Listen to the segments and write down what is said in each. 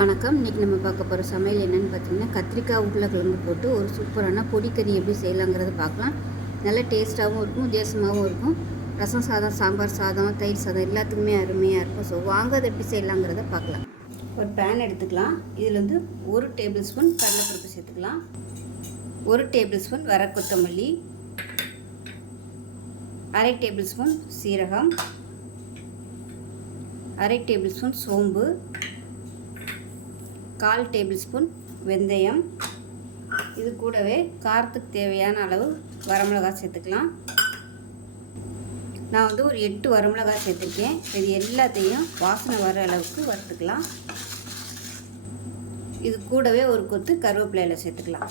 வணக்கம். இன்றைக்கி நம்ம பார்க்க போகிற சமையல் என்னென்னு பார்த்தீங்கன்னா கத்திரிக்காய் உருளைக்கிழங்கு போட்டு ஒரு சூப்பரான பொடிக்கறி எப்படி செய்யலாங்கிறத பார்க்கலாம். நல்ல டேஸ்ட்டாகவும் இருக்கும் தேசமாகவும் இருக்கும். ரசம் சாதம் சாம்பார் சாதம் தயிர் சாதம் எல்லாத்துக்குமே அருமையாக இருக்கும். ஸோ வாங்க அதை எப்படி செய்யலாங்கிறத பார்க்கலாம். ஒரு பேன் எடுத்துக்கலாம். இதில் வந்து ஒரு டேபிள் ஸ்பூன் கடலைப்பருப்பு சேர்த்துக்கலாம். ஒரு டேபிள் ஸ்பூன் வர கொத்தமல்லி. அரை டேபிள் ஸ்பூன் சீரகம். அரை டேபிள் ஸ்பூன் சோம்பு. கால் டேபிள் ஸ்பூன் வெந்தயம். இது கூடவே காரத்துக்கு தேவையான அளவு வரமிளகாய் சேர்த்துக்கலாம். நான் வந்து ஒரு எட்டு வரமிளகாய் சேர்த்துருக்கேன். இது எல்லாத்தையும் வாசனை வர அளவுக்கு வறுத்துக்கலாம். இது கூடவே ஒரு கொத்து கருவேப்பிலையில் சேர்த்துக்கலாம்.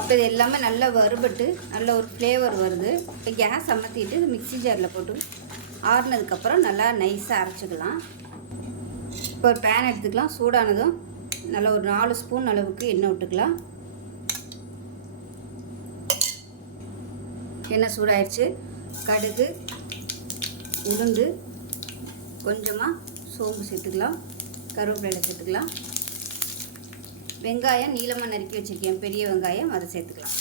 இப்போ இது எல்லாமே நல்லா வறுபட்டு நல்ல ஒரு ஃப்ளேவர் வருது. இப்போ கேஸ் அமர்த்திட்டு இது மிக்ஸி ஜாரில் போட்டு ஆறுனதுக்கப்புறம் நல்லா நைஸாக அரைச்சிக்கலாம். இப்போ ஒரு பேன் எடுத்துக்கலாம். சூடானதும் நல்லா ஒரு நாலு ஸ்பூன் அளவுக்கு எண்ணெய் விட்டுக்கலாம். எண்ணெய் சூடாயிடுச்சு கடுகு உளுந்து கொஞ்சமாக சோம்பு சேர்த்துக்கலாம். கருவேப்பிலை சேர்த்துக்கலாம். வெங்காயம் நீளமாக நறுக்கி வச்சுருக்கேன். பெரிய வெங்காயம் அதை சேர்த்துக்கலாம்.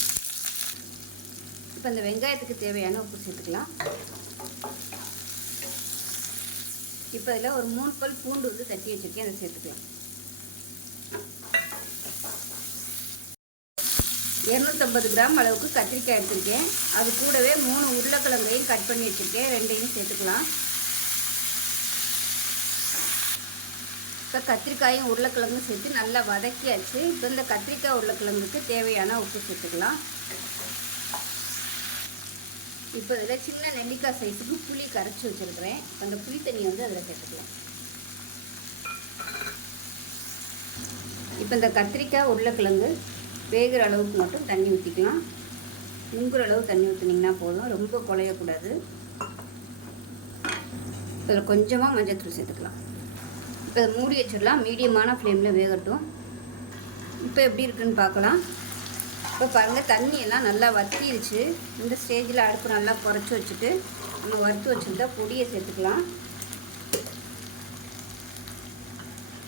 இப்போ இந்த வெங்காயத்துக்கு தேவையான உப்பு சேர்த்துக்கலாம். இப்போ இதில் ஒரு மூணு பல் பூண்டு வந்து தட்டி வச்சுருக்கேன் அதை சேர்த்துக்கலாம். இரநூத்தம்பது கிராம் அளவுக்கு கத்திரிக்காய் எடுத்திருக்கேன். அது கூடவே மூணு உருளைக்கிழங்கையும் கட் பண்ணி வச்சுருக்கேன் ரெண்டையும் சேர்த்துக்கலாம். இப்போ கத்திரிக்காயும் உருளைக்கிழங்கும் சேர்த்து நல்லா வதக்கியாச்சு. இப்போ இந்த கத்திரிக்காய் உருளைக்கிழங்குக்கு தேவையான உப்பு சேர்த்துக்கலாம். இப்போ இதில் சின்ன நெல்லிக்காய் சைஸுக்கு புளி கரைச்சி வச்சுருக்கிறேன். அந்த புளி தண்ணியை வந்து அதில் சேர்த்துக்கலாம். இப்போ இந்த கத்திரிக்காய் உருளைக்கிழங்கு வேகிற அளவுக்கு மட்டும் தண்ணி ஊற்றிக்கலாம். முங்குற அளவு தண்ணி ஊற்றினீங்கன்னா போதும். ரொம்ப குழையக்கூடாது. இதில் கொஞ்சமாக மஞ்சத்தூள் சேர்த்துக்கலாம். இப்போ மூடி வச்சிடலாம். மீடியமான ஃப்ளேமில் வேகட்டும். இப்போ எப்படி இருக்குன்னு பார்க்கலாம். இப்போ பாருங்கள் தண்ணியெல்லாம் நல்லா வத்திடுச்சு இந்த ஸ்டேஜில் அடுப்பு நல்லா குறைச்சி வச்சுட்டு நம்ம வறுத்து வச்சுருந்தா பொடியை சேர்த்துக்கலாம்.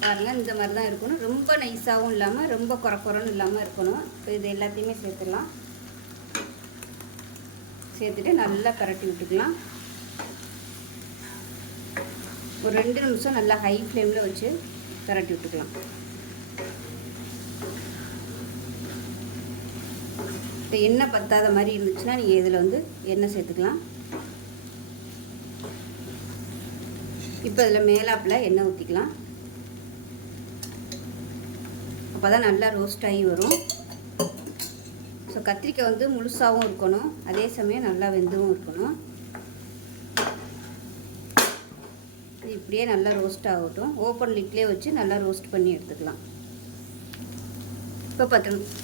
பாருங்கள் இந்த மாதிரி தான் இருக்கணும். ரொம்ப நைஸாகவும் இல்லாமல் ரொம்ப குறை குறைன்னு இல்லாமல் இருக்கணும். இப்போ இது எல்லாத்தையுமே சேர்த்துக்கலாம் சேர்த்துட்டு நல்லா கரட்டி விட்டுக்கலாம். ஒரு ரெண்டு நிமிஷம் நல்லா ஹை ஃப்ளேமில் வச்சு கரட்டி விட்டுக்கலாம். இப்போ எண்ணெய் பத்தாத மாதிரி இருந்துச்சுன்னா நீங்கள் இதில் வந்து எண்ணெய் சேர்த்துக்கலாம். இப்போ இதில் மேலாப்பில் எண்ணெய் ஊற்றிக்கலாம் அப்போ தான் நல்லா ரோஸ்ட் ஆகி வரும். ஸோ கத்திரிக்காய் வந்து முழுசாகவும் இருக்கணும். அதே சமயம் நல்லா வெந்தவும் இருக்கணும். இது இப்படியே நல்லா ரோஸ்ட் ஆகட்டும். ஓப்பன் லிட்லேயே வச்சு நல்லா ரோஸ்ட் பண்ணி எடுத்துக்கலாம். இப்போ பார்த்து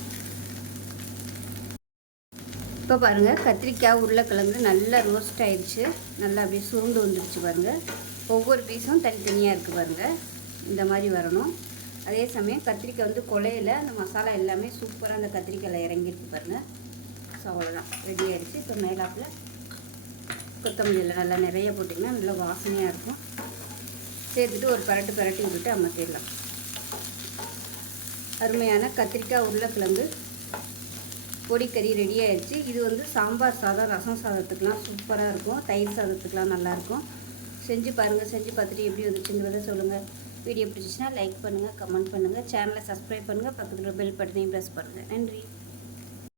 இப்போ பாருங்கள் கத்திரிக்காய் உருளைக்கிழங்கு நல்லா ரோஸ்ட் ஆயிடுச்சு. நல்லா அப்படியே சுருண்டு வந்துடுச்சு பாருங்கள் ஒவ்வொரு பீஸும் தனித்தனியாக இருக்குது பாருங்கள் இந்த மாதிரி வரணும். அதே சமயம் கத்திரிக்காய் வந்து கொலையில் அந்த மசாலா எல்லாமே சூப்பராக அந்த கத்திரிக்காயில் இறங்கியிருக்கு பாருங்கள் ஸோ அவ்வளோதான் ரெடி ஆகிடுச்சு இப்போ மேலாப்பில் கொத்தமல்லியில் நல்லா நிறைய போட்டிங்கன்னா நல்லா வாசனையாக இருக்கும். சேர்த்துட்டு ஒரு பரட்டு பரட்டி விட்டுட்டு அமர்த்திடலாம். அருமையான கத்திரிக்காய் உருளைக்கிழங்கு பொடிக்கறி ரெடி ஆயிடுச்சு. இது வந்து சாம்பார் சாதம் ரசம் சாதத்துக்கெலாம் சூப்பராக இருக்கும். தயிர் சாதத்துக்கெலாம் நல்லாயிருக்கும் செஞ்சு பாருங்கள் செஞ்சு பார்த்துட்டு எப்படி வந்துச்சுங்கிறத சொல்லுங்கள் வீடியோ பிடிச்சிச்சின்னா லைக் பண்ணுங்கள் கமெண்ட் பண்ணுங்கள் சேனலை சப்ஸ்கிரைப் பண்ணுங்கள் பக்கத்தில் பெல் பட்டனையும் ப்ரெஸ் பண்ணுங்கள் நன்றி.